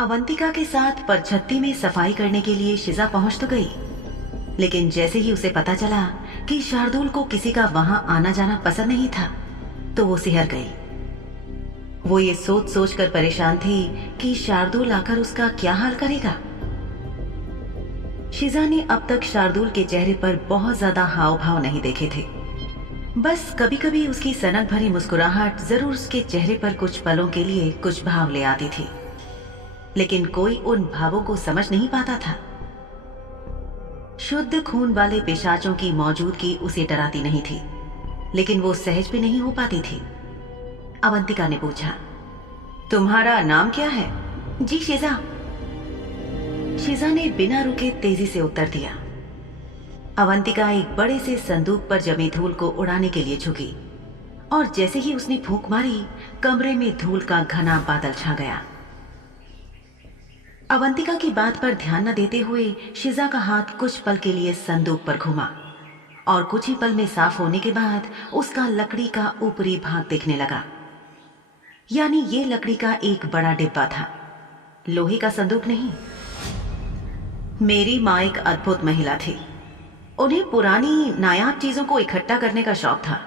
अवंतिका के साथ परछत्ती में सफाई करने के लिए शिजा पहुंच तो गई, लेकिन जैसे ही उसे पता चला कि शार्दुल को किसी का वहां आना जाना पसंद नहीं था, तो वो सिहर गई। वो ये सोच सोच कर परेशान थी कि शार्दुल आकर उसका क्या हाल करेगा। शिजा ने अब तक शार्दुल के चेहरे पर बहुत ज्यादा हाव भाव नहीं देखे थे। बस कभी कभी उसकी सनक भरी मुस्कुराहट जरूर उसके चेहरे पर कुछ पलों के लिए कुछ भाव ले आती थी, लेकिन कोई उन भावों को समझ नहीं पाता था। शुद्ध खून वाले पिशाचों की मौजूदगी उसे डराती नहीं थी, लेकिन वो सहज भी नहीं हो पाती थी। अवंतिका ने पूछा, तुम्हारा नाम क्या है? जी शिजा। शिजा ने बिना रुके तेजी से उत्तर दिया। अवंतिका एक बड़े से संदूक पर जमी धूल को उड़ाने के लिए झुकी, और जैसे ही उसने फूंक मारी, कमरे में धूल का घना बादल छा गया। अवंतिका की बात पर ध्यान न देते हुए शिजा का हाथ कुछ पल के लिए संदूक पर घुमा, और कुछ ही पल में साफ होने के बाद उसका लकड़ी का ऊपरी भाग दिखने लगा। यानी ये लकड़ी का एक बड़ा डिब्बा था, लोहे का संदूक नहीं। मेरी माँ एक अद्भुत महिला थी। उन्हें पुरानी नायाब चीजों को इकट्ठा करने का शौक था।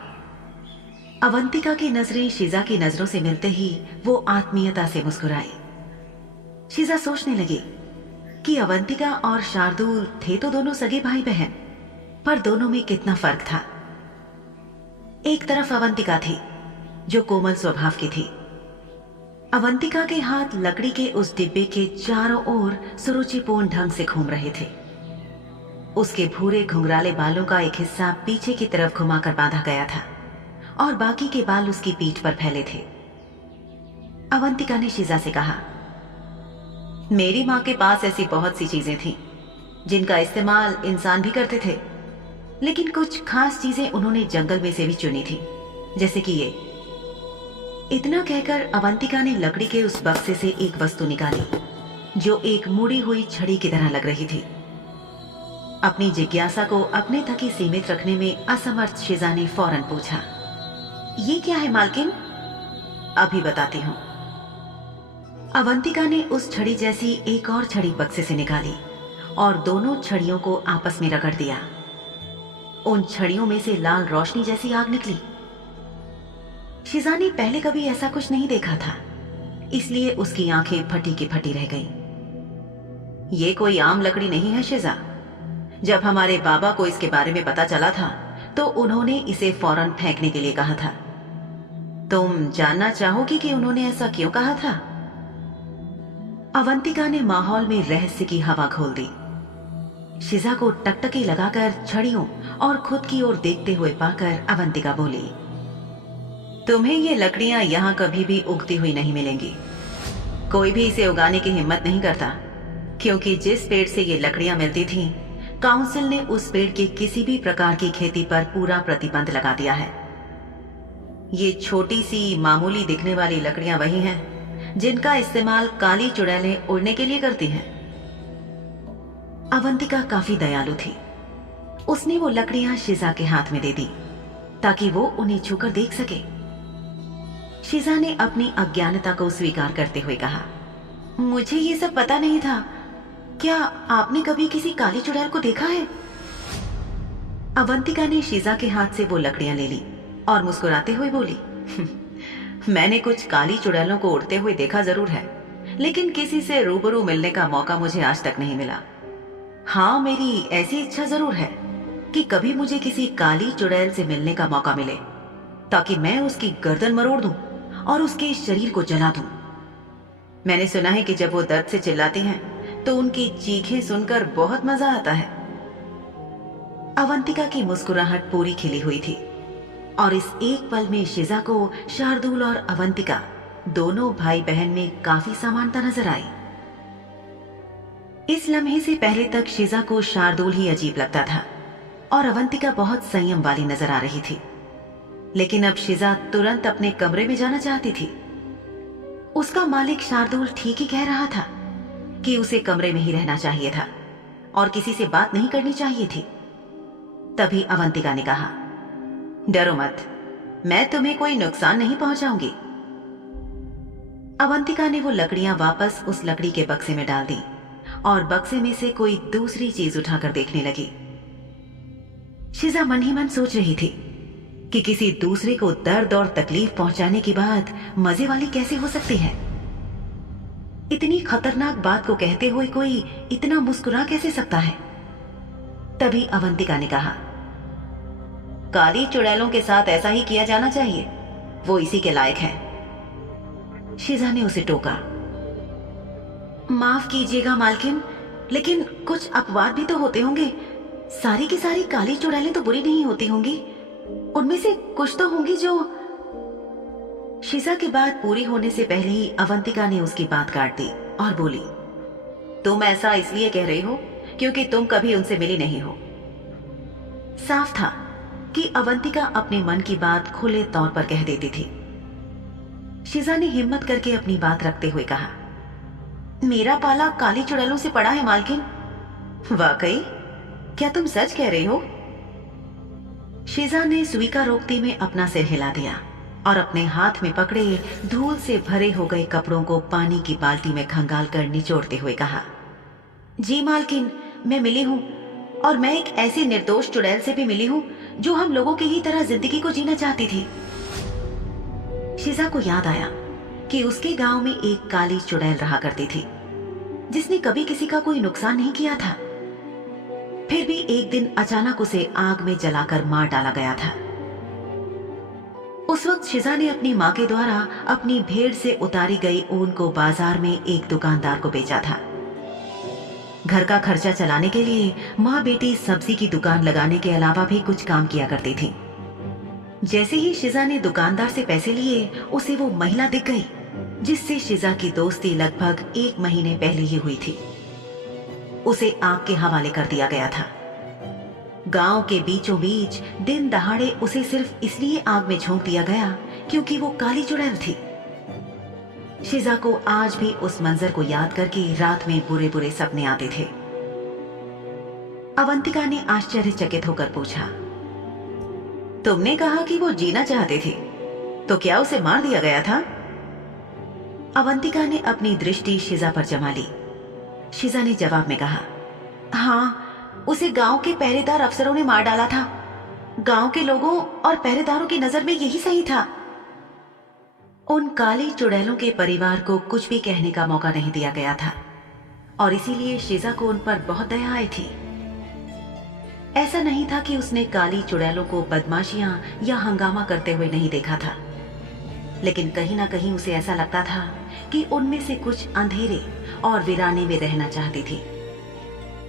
अवंतिका की नजरें शिजा की नजरों से मिलते ही वो आत्मीयता से मुस्कुराई। शिजा सोचने लगी कि अवंतिका और शार्दुल थे तो दोनों सगे भाई बहन, पर दोनों में कितना फर्क था। एक तरफ अवंतिका थी जो कोमल स्वभाव की थी। अवंतिका के हाथ लकड़ी के उस डिब्बे के चारों ओर सुरुचिपूर्ण ढंग से घूम रहे थे। उसके भूरे घुंघराले बालों का एक हिस्सा पीछे की तरफ घुमाकर बांधा गया था, और बाकी के बाल उसकी पीठ पर फैले थे। अवंतिका ने शिजा से कहा, मेरी माँ के पास ऐसी बहुत सी चीजें थीं जिनका इस्तेमाल इंसान भी करते थे, लेकिन कुछ खास चीजें उन्होंने जंगल में से भी चुनी थी, जैसे कि ये। इतना कहकर अवंतिका ने लकड़ी के उस बक्से से एक वस्तु निकाली जो एक मुड़ी हुई छड़ी की तरह लग रही थी। अपनी जिज्ञासा को अपने तक ही सीमित रखने में असमर्थ शिजा ने फौरन पूछा, ये क्या है मालकिन? अभी बताती हूं। अवंतिका ने उस छड़ी जैसी एक और छड़ी बक्से से निकाली और दोनों छड़ियों को आपस में रगड़ दिया। उन छड़ियों में से लाल रोशनी जैसी आग निकली। शिजा ने पहले कभी ऐसा कुछ नहीं देखा था, इसलिए उसकी आंखें फटी की फटी रह गईं। ये कोई आम लकड़ी नहीं है शिजा। जब हमारे बाबा को इसके बारे में पता चला था तो उन्होंने इसे फौरन फेंकने के लिए कहा था। तुम जानना चाहोगी कि उन्होंने ऐसा क्यों कहा था? अवंतिका ने माहौल में रहस्य की हवा खोल दी। शिजा को टकटकी लगाकर छड़ियों और खुद की ओर देखते हुए पाकर अवंतिका बोली, तुम्हें ये लकड़ियां यहां कभी भी उगती हुई नहीं मिलेंगी। कोई भी इसे उगाने की हिम्मत नहीं करता, क्योंकि जिस पेड़ से ये लकड़ियां मिलती थीं, काउंसिल ने उस पेड़ के किसी भी प्रकार की खेती पर पूरा प्रतिबंध लगा दिया है। ये छोटी सी मामूली दिखने वाली लकड़ियां वही हैं जिनका इस्तेमाल काली चुड़ैलें उड़ने के लिए करती हैं। अवंतिका काफी दयालु थी। उसने वो लकड़ियां शिजा के हाथ में दे दी ताकि वो उन्हें छूकर देख सके। शिजा ने अपनी अज्ञानता को स्वीकार करते हुए कहा, मुझे ये सब पता नहीं था। क्या आपने कभी किसी काली चुड़ैल को देखा है? अवंतिका ने शिजा के हाथ से वो लकड़ियां ले ली और मुस्कुराते हुए बोली, मैंने कुछ काली चुड़ैलों को उड़ते हुए देखा जरूर है, लेकिन किसी से रूबरू मिलने का मौका मुझे आज तक नहीं मिला। हाँ, मेरी ऐसी इच्छा जरूर है कि कभी मुझे किसी काली चुड़ैल से मिलने का मौका मिले, ताकि मैं उसकी गर्दन मरोड़ दूं और उसके शरीर को जला दूं। मैंने सुना है कि जब वो दर्द से चिल्लाती हैं तो उनकी चीखें सुनकर बहुत मजा आता है। अवंतिका की मुस्कुराहट पूरी खिली हुई थी, और इस एक पल में शिजा को शार्दुल और अवंतिका दोनों भाई बहन में काफी समानता नजर आई। इस लम्हे से पहले तक शिजा को शार्दुल ही अजीब लगता था और अवंतिका बहुत संयम वाली नजर आ रही थी, लेकिन अब शिजा तुरंत अपने कमरे में जाना चाहती थी। उसका मालिक शार्दुल ठीक ही कह रहा था कि उसे कमरे में ही रहना चाहिए था और किसी से बात नहीं करनी चाहिए थी। तभी अवंतिका ने कहा, डरो मत, मैं तुम्हें कोई नुकसान नहीं पहुंचाऊंगी। अवंतिका ने वो लकड़ियां वापस उस लकड़ी के बक्से में डाल दी और बक्से में से कोई दूसरी चीज उठाकर देखने लगी। शिजा मन ही मन सोच रही थी कि किसी दूसरे को दर्द और तकलीफ पहुंचाने की बात मजे वाली कैसे हो सकती है। इतनी खतरनाक बात को कहते हुए कोई इतना मुस्कुरा कैसे सकता है। तभी अवंतिका ने कहा, काली चुड़ैलों के साथ ऐसा ही किया जाना चाहिए, वो इसी के लायक है। शिजा ने उसे टोका, माफ कीजिएगा मालकिन, लेकिन कुछ अपवाद भी तो होते होंगे। सारी की सारी काली चुड़ैलें तो बुरी नहीं होती होंगी, उनमें से कुछ तो होंगी जो। शिजा की बात पूरी होने से पहले ही अवंतिका ने उसकी बात काट दी और बोली, तुम ऐसा इसलिए कह रही हो क्योंकि तुम कभी उनसे मिली नहीं हो। साफ था कि अवंतिका अपने मन की बात खुले तौर पर कह देती थी। शिजा ने हिम्मत करके अपनी बात रखते हुए कहा, मेरा पाला काली चुड़ैलों से पड़ा है मालकिन। वाकई? क्या तुम सच कह रहे हो? शिजा ने स्वीकारोक्ति में अपना सिर हिला दिया और अपने हाथ में पकड़े धूल से भरे हो गए कपड़ों को पानी की बाल्टी में खंगाल कर निचोड़ते हुए कहा, जी मालकिन, मैं मिली हूं, और मैं एक ऐसी निर्दोष चुड़ैल से भी मिली हूं जो हम लोगों की ही तरह जिंदगी को जीना चाहती थी। शिजा को याद आया कि उसके गांव में एक काली चुड़ैल रहा करती थी जिसने कभी किसी का कोई नुकसान नहीं किया था। फिर भी एक दिन अचानक उसे आग में जलाकर मार डाला गया था। उस वक्त शिजा ने अपनी मां के द्वारा अपनी भेड़ से उतारी गई ऊन को बाजार में एक दुकानदार को बेचा था। घर का खर्चा चलाने के लिए मां बेटी सब्जी की दुकान लगाने के अलावा भी कुछ काम किया करती थी। जैसे ही शिजा ने दुकानदार से पैसे लिए, उसे वो महिला दिख गई जिससे शिजा की दोस्ती लगभग 1 महीने पहले ही हुई थी। उसे आग के हवाले कर दिया गया था। गांव के बीचों बीच दिन दहाड़े उसे सिर्फ इसलिए आग में झोंक दिया गया क्योंकि वो काली चुड़ैल थी। शिजा को आज भी उस मंजर को याद करके रात में बुरे बुरे सपने आते थे। अवंतिका ने आश्चर्यचकित होकर पूछा, तुमने कहा कि वो जीना चाहते थे, तो क्या उसे मार दिया गया था? अवंतिका ने अपनी दृष्टि शिजा पर जमा ली। शिजा ने जवाब में कहा, हाँ, उसे गांव के पहरेदार अफसरों ने मार डाला था। गांव के लोगों और पहरेदारों की नजर में यही सही था। उन काली चुड़ैलों के परिवार को कुछ भी कहने का मौका नहीं दिया गया था और इसीलिए शिजा को उन पर बहुत दया आई थी। ऐसा नहीं था कि उसने काली चुड़ैलों को बदमाशियां या हंगामा करते हुए नहीं देखा था, लेकिन कहीं ना कहीं उसे ऐसा लगता था कि उनमें से कुछ अंधेरे और वीराने में रहना चाहती थी,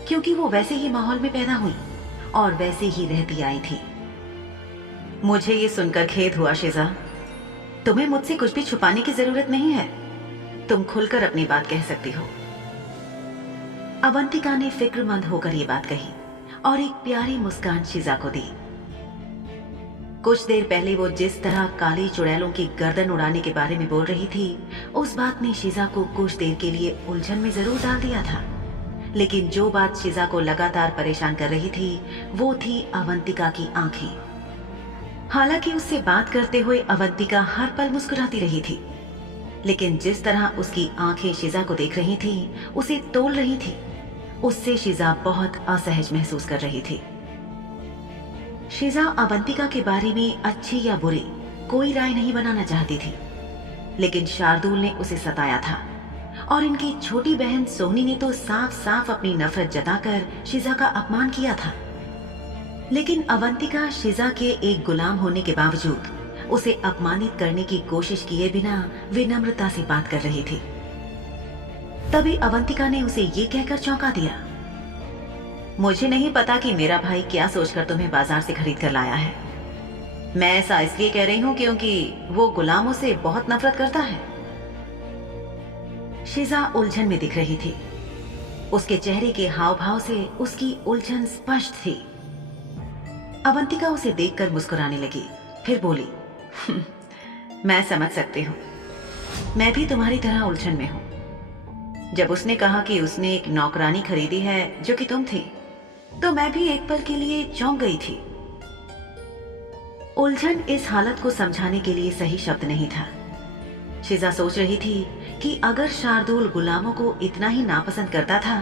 क्योंकि वो वैसे ही माहौल में पैदा हुई और वैसे ही रहती आई थी। मुझे ये सुनकर खेद हुआ शिजा, तुम्हें मुझसे कुछ भी छुपाने की जरूरत नहीं है, तुम खुलकर अपनी बात कह सकती हो। अवंतिका ने फिक्रमंद होकर ये बात कही और एक प्यारी मुस्कान शिजा को दी। कुछ देर पहले वो जिस तरह काली चुड़ैलों की गर्दन उड़ाने के बारे में बोल रही थी, उस बात ने शिजा को कुछ देर के लिए उलझन में जरूर डाल दिया था, लेकिन जो बात शिजा को लगातार परेशान कर रही थी वो थी अवंतिका की आंखें। हालांकि उससे बात करते हुए अवंतिका हर पल मुस्कुराती रही थी, लेकिन जिस तरह उसकी आंखें शिजा को देख रही थी, उसे तोल रही थी, उससे शिजा बहुत असहज महसूस कर रही थी। शिजा अवंतिका के बारे में अच्छी या बुरी कोई राय नहीं बनाना चाहती थी, लेकिन शार्दुल ने उसे सताया था और इनकी छोटी बहन सोहनी ने तो साफ साफ अपनी नफरत जताकर शिजा का अपमान किया था। लेकिन अवंतिका शिजा के एक गुलाम होने के बावजूद उसे अपमानित करने की कोशिश किए बिना विनम्रता से बात कर रही थी। तभी अवंतिका ने उसे ये कहकर चौंका दिया, मुझे नहीं पता कि मेरा भाई क्या सोचकर तुम्हें बाजार से खरीद कर लाया है। मैं ऐसा इसलिए कह रही हूं क्योंकि वो गुलामों से बहुत नफरत करता है। शिजा उलझन में दिख रही थी। उसके चेहरे के हाव भाव से उसकी उलझन स्पष्ट थी। अवंतिका उसे देखकर मुस्कुराने लगी, फिर बोली, मैं समझ सकती हूँ, मैं भी तुम्हारी तरह उलझन में हूँ। जब उसने कहा कि उसने एक नौकरानी खरीदी है जो कि तुम थी, तो मैं भी एक पल के लिए चौंक गई थी। उलझन इस हालत को समझाने के लिए सही शब्द नहीं था। शिजा सोच रही थी कि अगर शार्दुल गुलामों को इतना ही नापसंद करता था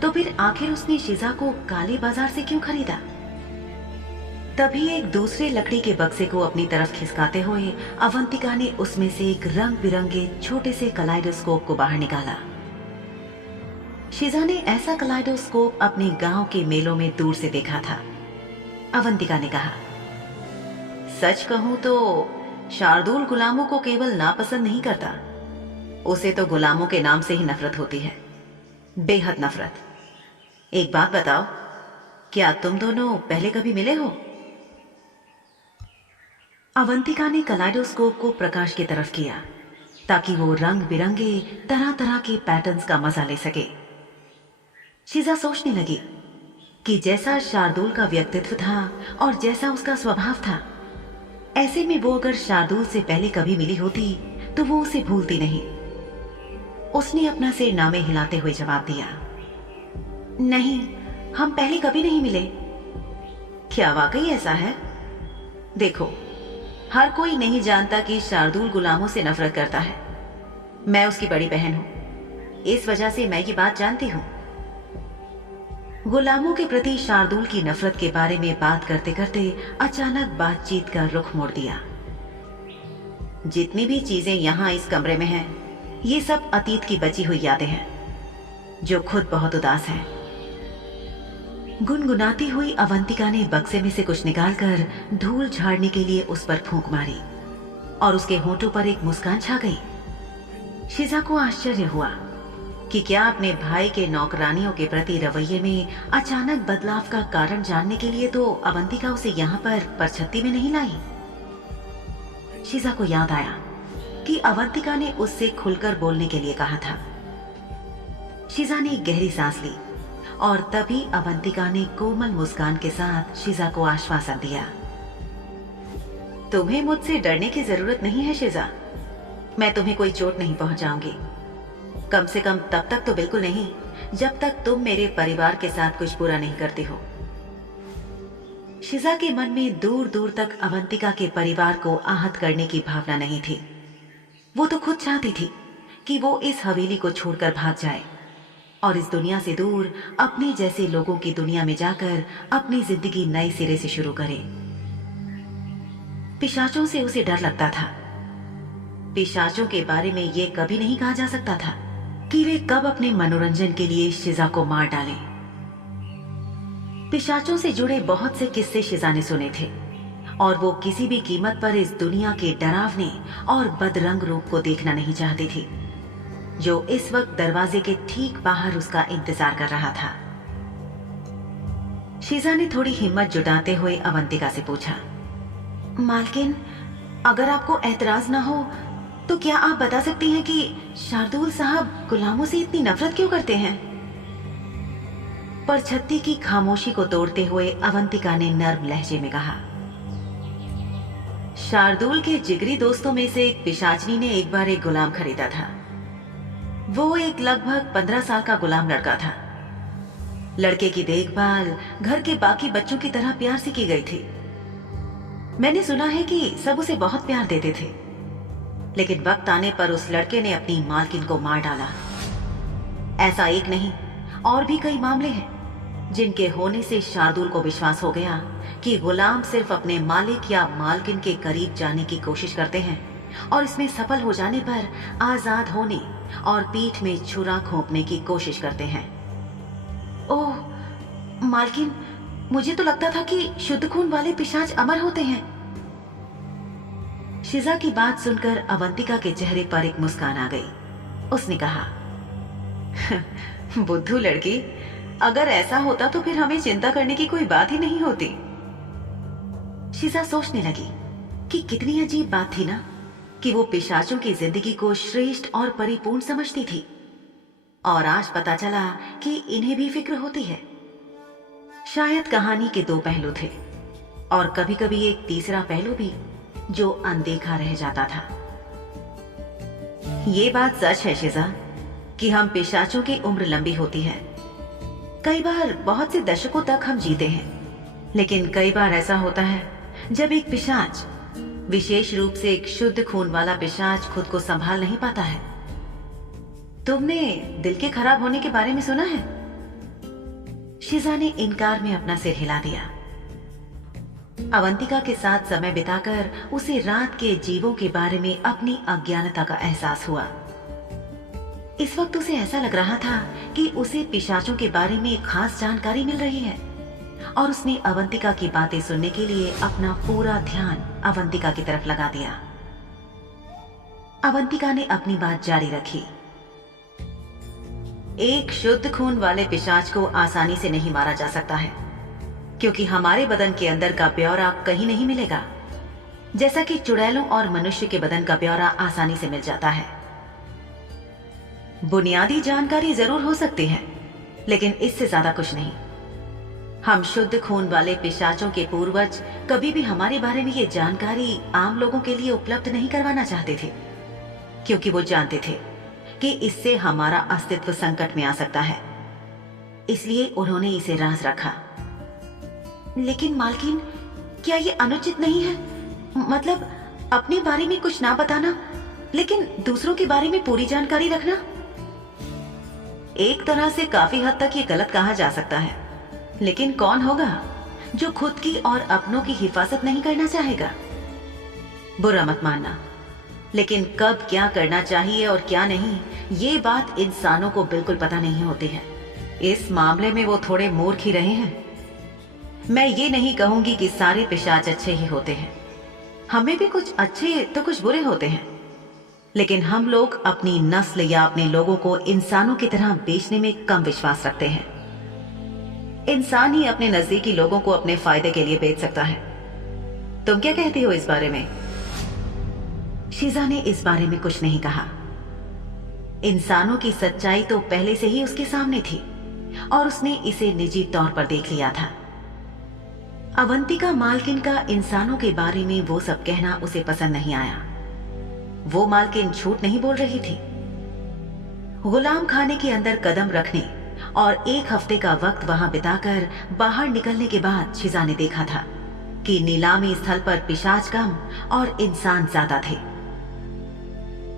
तो फिर आखिर उसने शिजा को काले बाजार से क्यों खरीदा। तभी एक दूसरे लकड़ी के बक्से को अपनी तरफ खिसकाते हुए अवंतिका ने उसमें से एक रंग बिरंगे छोटे से कलाइडोस्कोप को बाहर निकाला। शिजा ने ऐसा कलाइडोस्कोप अपने गांव के मेलों में दूर से देखा था। अवंतिका ने कहा, सच कहूं तो शार्दुल गुलामों को केवल नापसंद नहीं करता, उसे तो गुलामों के नाम से ही नफरत होती है, बेहद नफरत। एक बात बताओ, क्या तुम दोनों पहले कभी मिले हो? अवंतिका ने कलाइडोस्कोप को प्रकाश की तरफ किया ताकि वो रंग बिरंगे तरह तरह के पैटर्न्स का मजा ले सके। शिजा सोचने लगी कि जैसा शार्दुल का व्यक्तित्व था और जैसा उसका स्वभाव था, ऐसे में वो अगर शार्दुल से पहले कभी मिली होती तो वो उसे भूलती नहीं। उसने अपना सिर नामे हिलाते हुए जवाब दिया, नहीं, हम पहले कभी नहीं मिले। क्या वाकई ऐसा है? देखो, हर कोई नहीं जानता कि शार्दुल गुलामों से नफरत करता है। मैं उसकी बड़ी बहन हूं, इस वजह से मैं ये बात जानती हूं। गुलामों के प्रति शार्दुल की नफरत के बारे में बात करते करते अचानक बातचीत का रुख मोड़ दिया। जितनी भी चीजें यहां इस कमरे में हैं, ये सब अतीत की बची हुई यादें हैं, जो खुद बहुत उदास है। गुनगुनाती हुई अवंतिका ने बक्से में से कुछ निकालकर धूल झाड़ने के लिए उस पर फूंक मारी और उसके होठों पर एक मुस्कान छा गई। शिजा को आश्चर्य हुआ कि क्या अपने भाई के नौकरानियों के प्रति रवैये में अचानक बदलाव का कारण जानने के लिए तो अवंतिका उसे यहाँ पर परछत्ती में नहीं लाई। शिजा को याद आया कि अवंतिका ने उससे खुलकर बोलने के लिए कहा था। शिजा ने एक गहरी सांस ली और तभी अवंतिका ने कोमल मुस्कान के साथ शिजा को आश्वासन दिया, तुम्हें मुझसे डरने की जरूरत नहीं है शिजा, मैं तुम्हें कोई चोट नहीं पहुंचाऊंगी। कम से कम तब तक तो बिल्कुल नहीं जब तक तुम मेरे परिवार के साथ कुछ बुरा नहीं करती हो। शिजा के मन में दूर दूर तक अवंतिका के परिवार को आहत करने की भावना नहीं थी। वो तो खुद चाहती थी कि वो इस हवेली को छोड़कर भाग जाए और इस दुनिया से दूर अपने जैसे लोगों की दुनिया में जाकर अपनी जिंदगी नए सिरे से शुरू करे। पिशाचों से उसे डर लगता था। पिशाचों के बारे में ये कभी नहीं कहा जा सकता था कि वे कब अपने मनोरंजन के लिए शिजा को मार डालें। पिशाचों से जुड़े बहुत से किस्से शिजा ने सुने थे और वो किसी भी कीमत पर इस दुनिया के डरावने और बदरंग रूप को देखना नहीं चाहती थी, जो इस वक्त दरवाजे के ठीक बाहर उसका इंतजार कर रहा था। शिजा ने थोड़ी हिम्मत जुटाते हुए अवंतिका से पूछा, मालकिन, अगर आपको एतराज ना हो तो क्या आप बता सकती हैं कि शार्दुल साहब गुलामों से इतनी नफरत क्यों करते हैं? परछत्ती की खामोशी को तोड़ते हुए अवंतिका ने नर्म लहजे में कहा, शार्दुल के जिगरी दोस्तों में से एक पिशाचनी ने एक बार एक गुलाम खरीदा था। वो एक लगभग 15 साल का गुलाम लड़का था। लड़के की देखभाल घर के बाकी बच्चों की तरह प्यार से की गई थी। मैंने सुना है कि सब उसे बहुत प्यार देते थे, लेकिन वक्त आने पर उस लड़के ने अपनी मालकिन को मार डाला। ऐसा एक नहीं, और भी कई मामले हैं जिनके होने से शार्दुल को विश्वास हो गया कि गुलाम सिर्फ अपने मालिक या मालकिन के करीब जाने की कोशिश करते हैं और इसमें सफल हो जाने पर आजाद होने और पीठ में छुरा घोंपने की कोशिश करते हैं। ओह मालकिन, मुझे तो लगता था कि शुद्ध खून वाले पिशाच अमर होते हैं। शिजा की बात सुनकर अवंतिका के चेहरे पर एक मुस्कान आ गई। उसने कहा, बुद्धू लड़की, अगर ऐसा होता तो फिर हमें चिंता करने की कोई बात ही नहीं होती। शिजा सोचने लगी कि कितनी अजीब बात थी ना कि वो पिशाचों की जिंदगी को श्रेष्ठ और परिपूर्ण समझती थी और आज पता चला कि इन्हें भी फिक्र होती है। शायद कहानी के दो पहलू थे और कभी कभी एक तीसरा पहलू भी जो अनदेखा रह जाता था। ये बात सच है शिजा कि हम पिशाचों की उम्र लंबी होती है। कई बार बहुत से दशकों तक हम जीते हैं, लेकिन कई बार ऐसा होता है जब एक पिशाच विशेष रूप से एक शुद्ध खून वाला पिशाच खुद को संभाल नहीं पाता है। तुमने दिल के खराब होने के बारे में सुना है? शिजा ने इनकार में अपना सिर हिला दिया। अवंतिका के साथ समय बिताकर उसे रात के जीवों के बारे में अपनी अज्ञानता का एहसास हुआ। इस वक्त उसे ऐसा लग रहा था कि उसे पिशाचों के बारे में खास जानकारी मिल रही है और उसने अवंतिका की बातें सुनने के लिए अपना पूरा ध्यान अवंतिका की तरफ लगा दिया। अवंतिका ने अपनी बात जारी रखी। एक शुद्ध खून वाले पिशाच को आसानी से नहीं मारा जा सकता है, क्योंकि हमारे बदन के अंदर का ब्यौरा कहीं नहीं मिलेगा, जैसा कि चुड़ैलों और मनुष्य के बदन का ब्यौरा आसानी से मिल जाता है। बुनियादी जानकारी जरूर हो सकती है, लेकिन इससे ज्यादा कुछ नहीं। हम शुद्ध खून वाले पिशाचों के पूर्वज कभी भी हमारे बारे में ये जानकारी आम लोगों के लिए उपलब्ध नहीं करवाना चाहते थे, क्योंकि वो जानते थे कि इससे हमारा अस्तित्व संकट में आ सकता है। इसलिए उन्होंने इसे राज रखा। लेकिन मालकिन, क्या ये अनुचित नहीं है? मतलब अपने बारे में कुछ ना बताना, लेकिन दूसरों के बारे में पूरी जानकारी रखना? एक तरह से काफी हद तक ये गलत कहा जा सकता है, लेकिन कौन होगा जो खुद की और अपनों की हिफाजत नहीं करना चाहेगा? बुरा मत मानना, लेकिन कब क्या करना चाहिए और क्या नहीं, ये बात इंसानों को बिल्कुल पता नहीं होती है। इस मामले में वो थोड़े मूर्ख ही रहे हैं। मैं ये नहीं कहूंगी कि सारे पिशाच अच्छे ही होते हैं, हमें भी कुछ अच्छे तो कुछ बुरे होते हैं, लेकिन हम लोग अपनी नस्ल या अपने लोगों को इंसानों की तरह बेचने में कम विश्वास रखते हैं। इंसान ही अपने नजदीकी लोगों को अपने फायदे के लिए बेच सकता है। तुम क्या कहती हो इस बारे में? शिजा ने इस बारे में कुछ नहीं कहा। इंसानों की सच्चाई तो पहले से ही उसके सामने थी और उसने इसे निजी तौर पर देख लिया था। अवंतिका मालकिन का इंसानों के बारे में वो सब कहना उसे पसंद नहीं आया। वो मालकिन झूठ नहीं बोल रही थी। गुलाम खाने के अंदर कदम रखने और एक हफ्ते का वक्त वहां बिताकर बाहर निकलने के बाद शिजा ने देखा था कि नीलामी स्थल पर पिशाच कम और इंसान ज्यादा थे।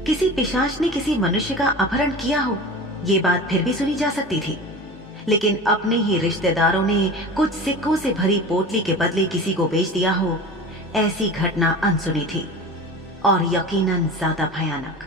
किसी पिशाच ने किसी मनुष्य का अपहरण किया हो, ये बात फिर भी सुनी जा सकती थी, लेकिन अपने ही रिश्तेदारों ने कुछ सिक्कों से भरी पोटली के बदले किसी को बेच दिया हो, ऐसी घटना अनसुनी थी और यकीनन ज्यादा भयानक।